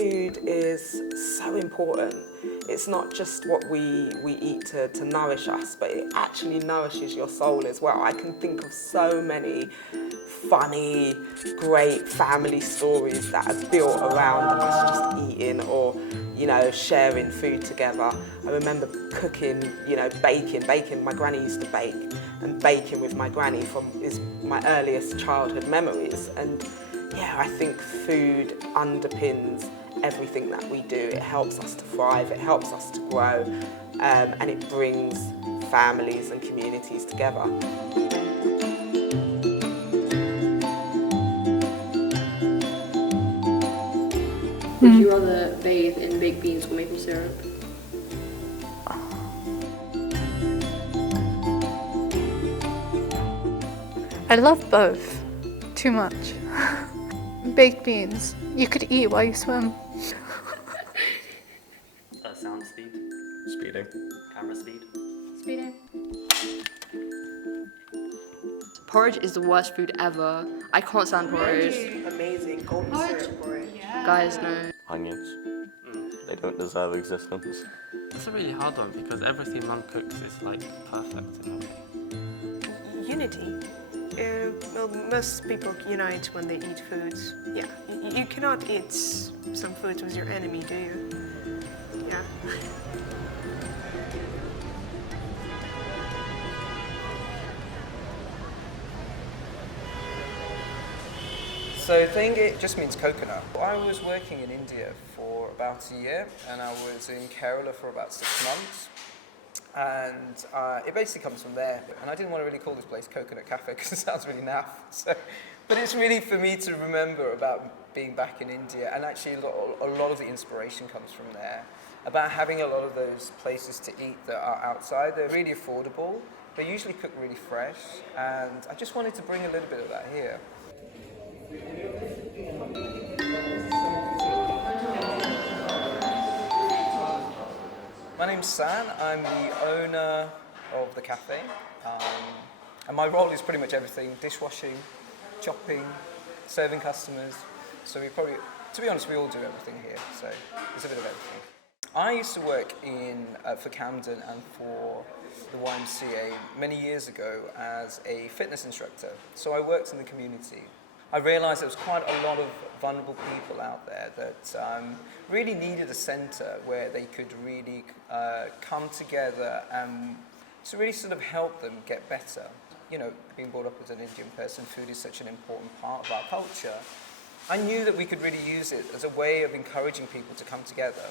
food is so important. It's not just what we eat to nourish us, but it actually nourishes your soul as well. I can think of so many funny, great family stories that are built around us just eating or, you know, sharing food together. I remember cooking, you know, baking. My granny used to bake, and baking with my granny is my earliest childhood memories. And yeah, I think food underpins everything that we do. It helps us to thrive, it helps us to grow, and it brings families and communities together. Would you rather bathe in baked beans or maple syrup? I love both too much. Baked beans, you could eat while you swim. Sound speed. Speeding. Camera speed. Speeding. Porridge is the worst food ever. I can't stand porridge. Amazing, golden syrup porridge. Guys, no. Onions. They don't deserve existence. It's a really hard one because everything mum cooks is like perfect in a way. Unity. Well, most people unite when they eat foods. Yeah, you cannot eat some food with your enemy, do you? Yeah. So Thenga just means coconut. I was working in India for about a year, and I was in Kerala for about 6 months. And it basically comes from there. And I didn't want to really call this place Coconut Cafe because it sounds really naff. But it's really for me to remember about being back in India, and actually a lot of the inspiration comes from there. About having a lot of those places to eat that are outside. They're really affordable. They usually cook really fresh, and I just wanted to bring a little bit of that here. My name's San. I'm the owner of the cafe, and my role is pretty much everything: dishwashing, chopping, serving customers. So we probably, to be honest, we all do everything here. So there's a bit of everything. I used to work for Camden and for the YMCA many years ago as a fitness instructor. So I worked in the community. I realised there was quite a lot of vulnerable people out there that really needed a centre where they could really come together and to really sort of help them get better. You know, being brought up as an Indian person, food is such an important part of our culture. I knew that we could really use it as a way of encouraging people to come together.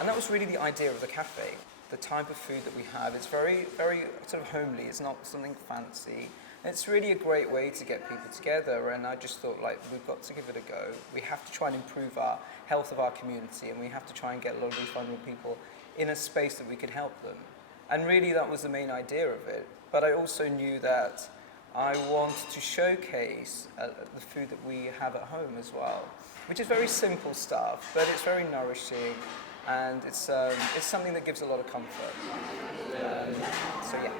And that was really the idea of the cafe. The type of food that we have is very, very sort of homely. It's not something fancy. It's really a great way to get people together, and I just thought, like, we've got to give it a go. We have to try and improve our health of our community, and we have to try and get a lot of these vulnerable people in a space that we could help them. And really that was the main idea of it. But I also knew that I wanted to showcase the food that we have at home as well, which is very simple stuff, but it's very nourishing, and it's something that gives a lot of comfort. So yeah.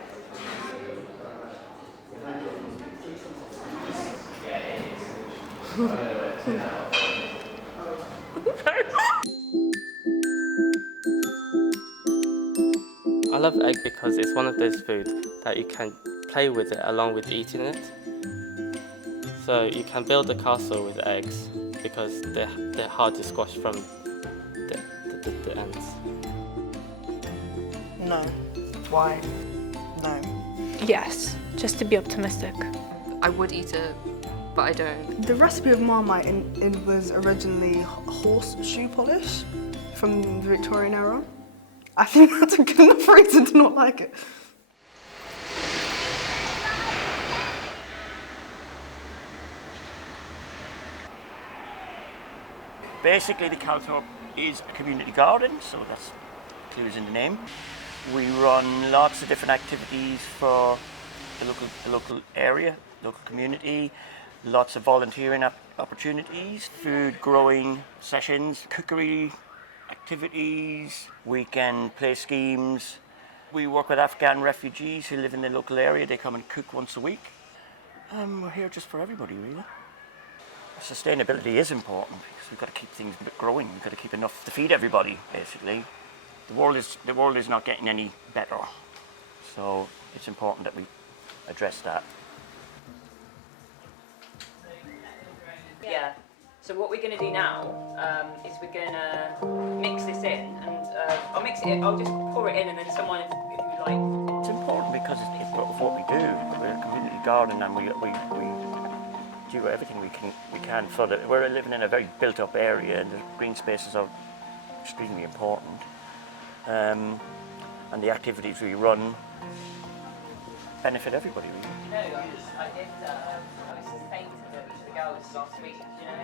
I love egg because it's one of those foods that you can play with it along with eating it. So you can build a castle with eggs because they're hard to squash from the ends. No. Why? No. Yes, just to be optimistic. I would eat it, but I don't. The recipe of Marmite it was originally horse shoe polish from the Victorian era. I think that's a good enough reason to not like it. Basically, the Calthorpe is a community garden, so that's clues in the name. We run lots of different activities for the local area, local community, lots of volunteering opportunities, food growing sessions, cookery activities, weekend play schemes. We work with Afghan refugees who live in the local area. They come and cook once a week. We're here just for everybody, really. sustainability is important because we've got to keep things growing. We've got to keep enough to feed everybody, basically. The world is not getting any better, so it's important that we address that. Yeah. So what we're going to do now is we're going to mix this in, and I'll mix it. I'll just pour it in, and then someone, if you like. It's important because it's what we do. We're a community garden, and we do everything we can for that. We're living in a very built-up area, and the green spaces are extremely important. And the activities we run benefit everybody. Really. You know, I was saying to the girls last week. You know,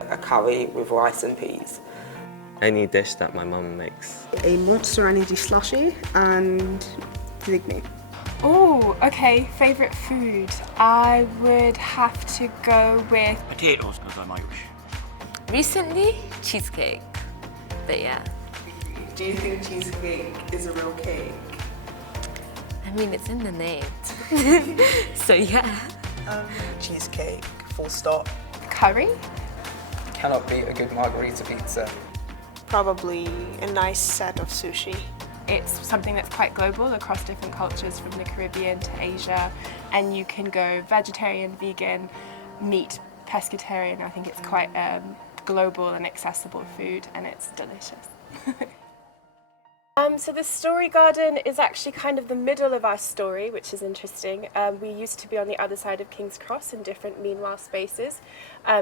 I did A curry with rice and peas. Any dish that my mum makes. A Monster Energy slushy and picnic. Oh, okay. Favourite food? I would have to go with Potatoes, because I'm Irish. Recently, cheesecake. But yeah. Do you think cheesecake is a real cake? I mean, it's in the name. So yeah. Cheesecake, full stop. curry. Cannot beat a good margarita pizza. Probably a nice set of sushi. It's something that's quite global across different cultures from the Caribbean to Asia, and you can go vegetarian, vegan, meat, pescatarian. I think it's quite global and accessible food, and it's delicious. So the story garden is actually kind of the middle of our story, which is interesting. We used to be on the other side of King's Cross in different meanwhile spaces,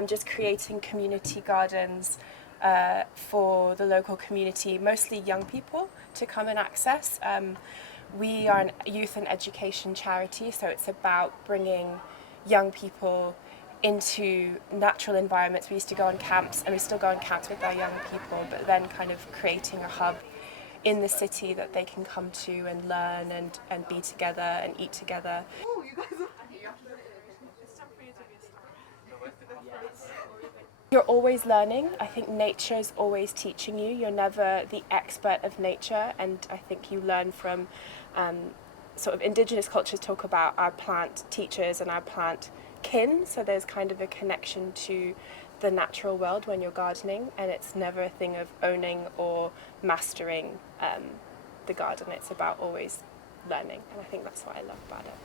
just creating community gardens for the local community, mostly young people, to come and access. We are a youth and education charity, so it's about bringing young people into natural environments. We used to go on camps, and we still go on camps with our young people, but then kind of creating a hub in the city that they can come to and learn and be together and eat together. You're always learning. I think nature is always teaching you. You're never the expert of nature, and I think you learn from sort of indigenous cultures talk about our plant teachers and our plant kin, so there's kind of a connection to the natural world when you're gardening, and it's never a thing of owning or mastering the garden. It's about always learning, and I think that's what I love about it.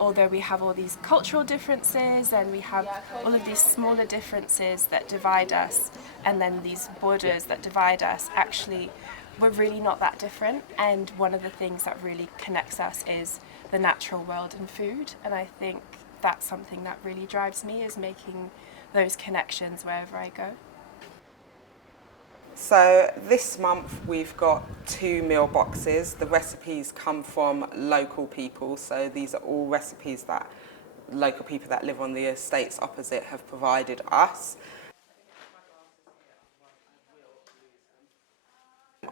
Although we have all these cultural differences and we have all of these smaller differences that divide us, and then these borders that divide us, actually we're really not that different, and one of the things that really connects us is the natural world and food, and I think that's something that really drives me, is making those connections wherever I go. So this month we've got 2 meal boxes. The recipes come from local people, so these are all recipes that local people that live on the estates opposite have provided us.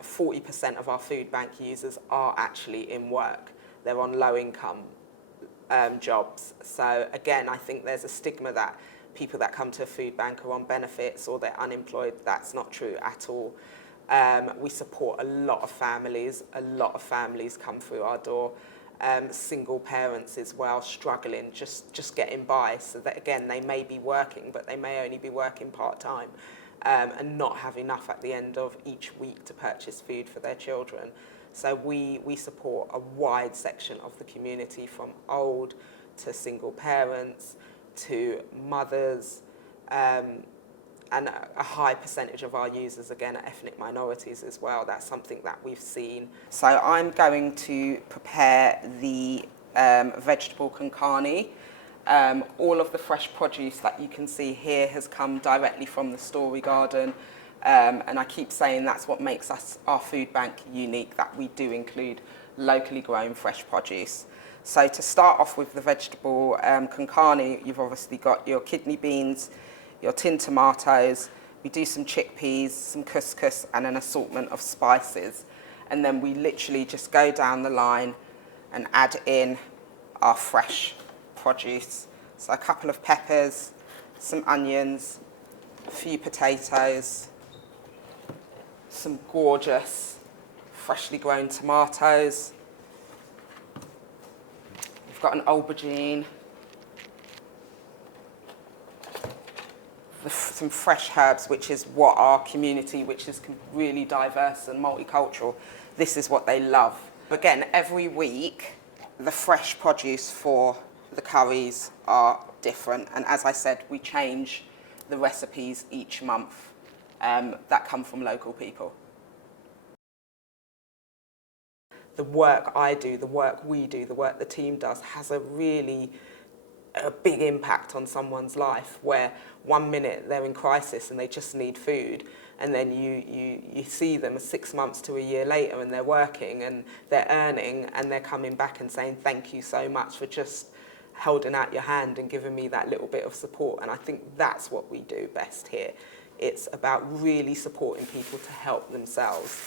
40% of our food bank users are actually in work. They're on low income jobs. So again, I think there's a stigma that people that come to a food bank are on benefits or they're unemployed. That's not true at all. We support a lot of families. A lot of families come through our door. Single parents as well, struggling, just getting by. So that again, they may be working, but they may only be working part-time and not have enough at the end of each week to purchase food for their children. So we support a wide section of the community, from old to single parents to mothers, and a high percentage of our users, again, are ethnic minorities as well. That's something that we've seen. So I'm going to prepare the vegetable con carne. All of the fresh produce that you can see here has come directly from the Story Garden. And I keep saying that's what makes our food bank unique, that we do include locally grown fresh produce. So to start off with the vegetable con carne, you've obviously got your kidney beans, your tinned tomatoes, we do some chickpeas, some couscous, and an assortment of spices. And then we literally just go down the line and add in our fresh produce. So a couple of peppers, some onions, a few potatoes, some gorgeous freshly grown tomatoes. We've got an aubergine, some fresh herbs, which is what our community, which is really diverse and multicultural, this is what they love. Again, every week, the fresh produce for the curries are different. And as I said, we change the recipes each month that come from local people. The work I do, the work we do, the work the team does has a big impact on someone's life, where 1 minute they're in crisis and they just need food, and then you see them 6 months to a year later and they're working and they're earning and they're coming back and saying thank you so much for just holding out your hand and giving me that little bit of support. And I think that's what we do best here. It's about really supporting people to help themselves.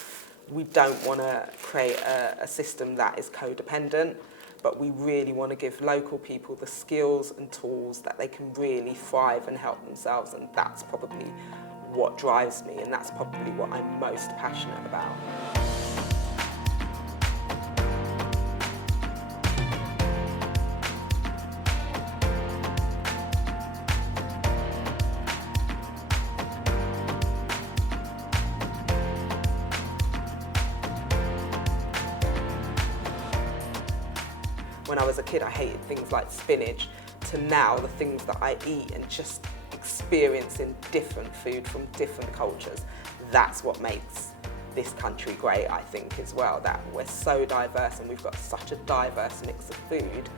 We don't want to create a system that is codependent, but we really want to give local people the skills and tools that they can really thrive and help themselves, and that's probably what drives me, and that's probably what I'm most passionate about. When I was a kid, I hated things like spinach, to now the things that I eat and just experiencing different food from different cultures. That's what makes this country great, I think, as well, that we're so diverse and we've got such a diverse mix of food.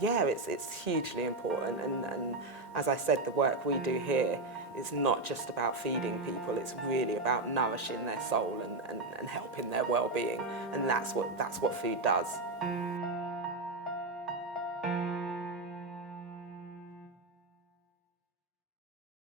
Yeah, it's hugely important, and as I said, the work we do here is not just about feeding people, it's really about nourishing their soul and helping their well-being, and that's what food does.